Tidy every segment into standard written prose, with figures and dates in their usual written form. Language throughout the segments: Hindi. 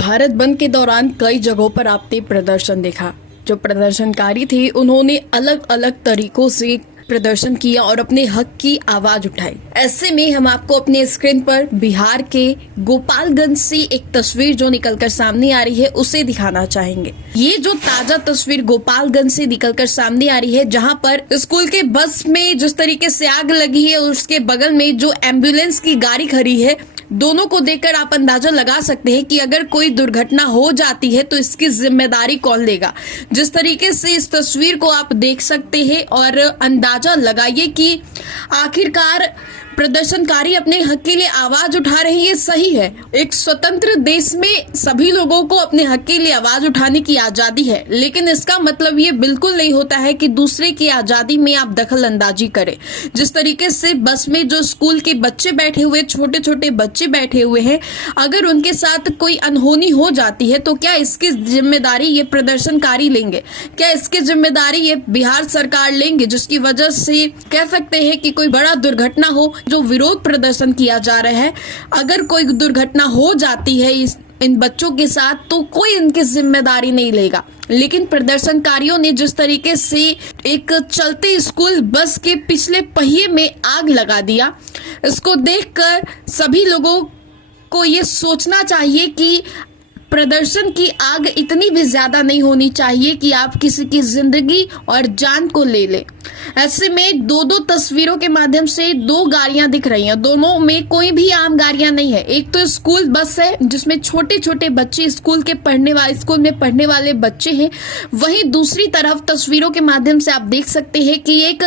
भारत बंद के दौरान कई जगहों पर आपने प्रदर्शन देखा। जो प्रदर्शनकारी थे उन्होंने अलग अलग तरीकों से प्रदर्शन किया और अपने हक की आवाज उठाई। ऐसे में हम आपको अपने स्क्रीन पर बिहार के गोपालगंज से एक तस्वीर जो निकलकर सामने आ रही है उसे दिखाना चाहेंगे। ये जो ताजा तस्वीर गोपालगंज से निकलकर सामने आ रही है, जहां पर स्कूल के बस में जिस तरीके से आग लगी है, उसके बगल में जो एम्बुलेंस की गाड़ी खड़ी है, दोनों को देखकर आप अंदाजा लगा सकते हैं कि अगर कोई दुर्घटना हो जाती है तो इसकी जिम्मेदारी कौन लेगा। जिस तरीके से इस तस्वीर को आप देख सकते हैं और अंदाजा लगाइए कि आखिरकार प्रदर्शनकारी अपने हक के लिए आवाज उठा रहे हैं, ये सही है। एक स्वतंत्र देश में सभी लोगों को अपने हक के लिए आवाज उठाने की आजादी है, लेकिन इसका मतलब ये बिल्कुल नहीं होता है कि दूसरे की आजादी में आप दखल अंदाजी करें। जिस तरीके से बस में जो स्कूल के बच्चे बैठे हुए, छोटे छोटे बच्चे बैठे हुए हैं, अगर उनके साथ कोई अनहोनी हो जाती है तो क्या इसकी जिम्मेदारी ये प्रदर्शनकारी लेंगे? क्या इसकी जिम्मेदारी ये बिहार सरकार लेंगे, जिसकी वजह से कह सकते हैं कि कोई बड़ा दुर्घटना हो? जो विरोध प्रदर्शन किया जा रहा है, अगर कोई दुर्घटना हो जाती है इन बच्चों के साथ तो कोई इनकी जिम्मेदारी नहीं लेगा। लेकिन प्रदर्शनकारियों ने जिस तरीके से एक चलते स्कूल बस के पिछले पहिए में आग लगा दिया, इसको देखकर सभी लोगों को ये सोचना चाहिए कि प्रदर्शन की आग इतनी भी ज्यादा नहीं होनी चाहिए कि आप किसी की जिंदगी और जान को ले ले। ऐसे में दो तस्वीरों के माध्यम से दो गाड़ियां दिख रही हैं, दोनों में कोई भी आम गाड़ियां नहीं है। एक तो स्कूल बस है जिसमें छोटे छोटे बच्चे स्कूल में पढ़ने वाले बच्चे हैं। वहीं दूसरी तरफ तस्वीरों के माध्यम से आप देख सकते हैं कि एक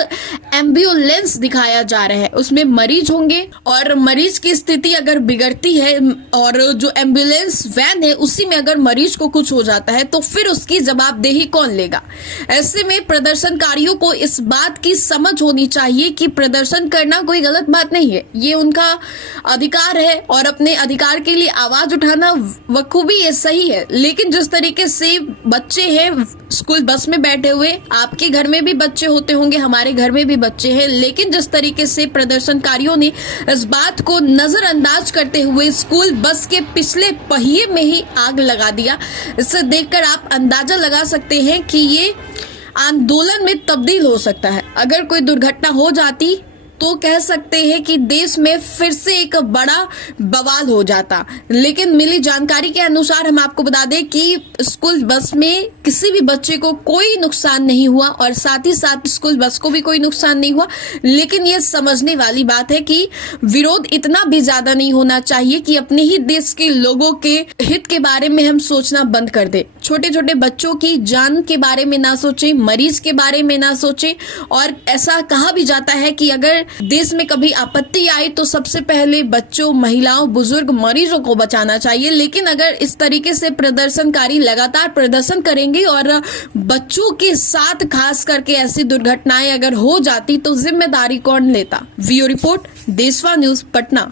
एम्बुलेंस दिखाया जा रहा है, उसमें मरीज होंगे और मरीज की स्थिति अगर बिगड़ती है और जो एम्बुलेंस वैन है उसी में अगर मरीज को कुछ हो जाता है तो फिर उसकी जवाबदेही कौन लेगा। ऐसे में प्रदर्शनकारियों को इस बात की समझ होनी चाहिए कि प्रदर्शन करना कोई गलत बात नहीं है, ये उनका अधिकार है और अपने अधिकार के लिए आवाज उठाना बखूबी ये सही है। लेकिन जिस तरीके से बच्चे हैं स्कूल बस में बैठे हुए, आपके घर में भी बच्चे होते होंगे, हमारे घर में भी बच्चे हैं, लेकिन जिस तरीके से प्रदर्शनकारियों ने इस बात को नजरअंदाज करते हुए स्कूल बस के पिछले पहिए में ही आग लगा दिया, इससे देखकर आप अंदाजा लगा सकते हैं कि ये आंदोलन में तब्दील हो सकता है। अगर कोई दुर्घटना हो जाती तो कह सकते हैं कि देश में फिर से एक बड़ा बवाल हो जाता। लेकिन मिली जानकारी के अनुसार हम आपको बता दें कि स्कूल बस में किसी भी बच्चे को कोई नुकसान नहीं हुआ और साथ ही साथ स्कूल बस को भी कोई नुकसान नहीं हुआ। लेकिन ये समझने वाली बात है कि विरोध इतना भी ज्यादा नहीं होना चाहिए कि अपने ही देश के लोगों के हित के बारे में हम सोचना बंद कर दे। छोटे छोटे बच्चों की जान के बारे में ना सोचे, मरीज के बारे में ना सोचे। और ऐसा कहा भी जाता है कि अगर देश में कभी आपत्ति आई तो सबसे पहले बच्चों, महिलाओं, बुजुर्ग, मरीजों को बचाना चाहिए। लेकिन अगर इस तरीके से प्रदर्शनकारी लगातार प्रदर्शन करेंगे और बच्चों के साथ खास करके ऐसी दुर्घटनाएं अगर हो जाती तो जिम्मेदारी कौन लेता? ब्यूरो रिपोर्ट, देशवा न्यूज, पटना।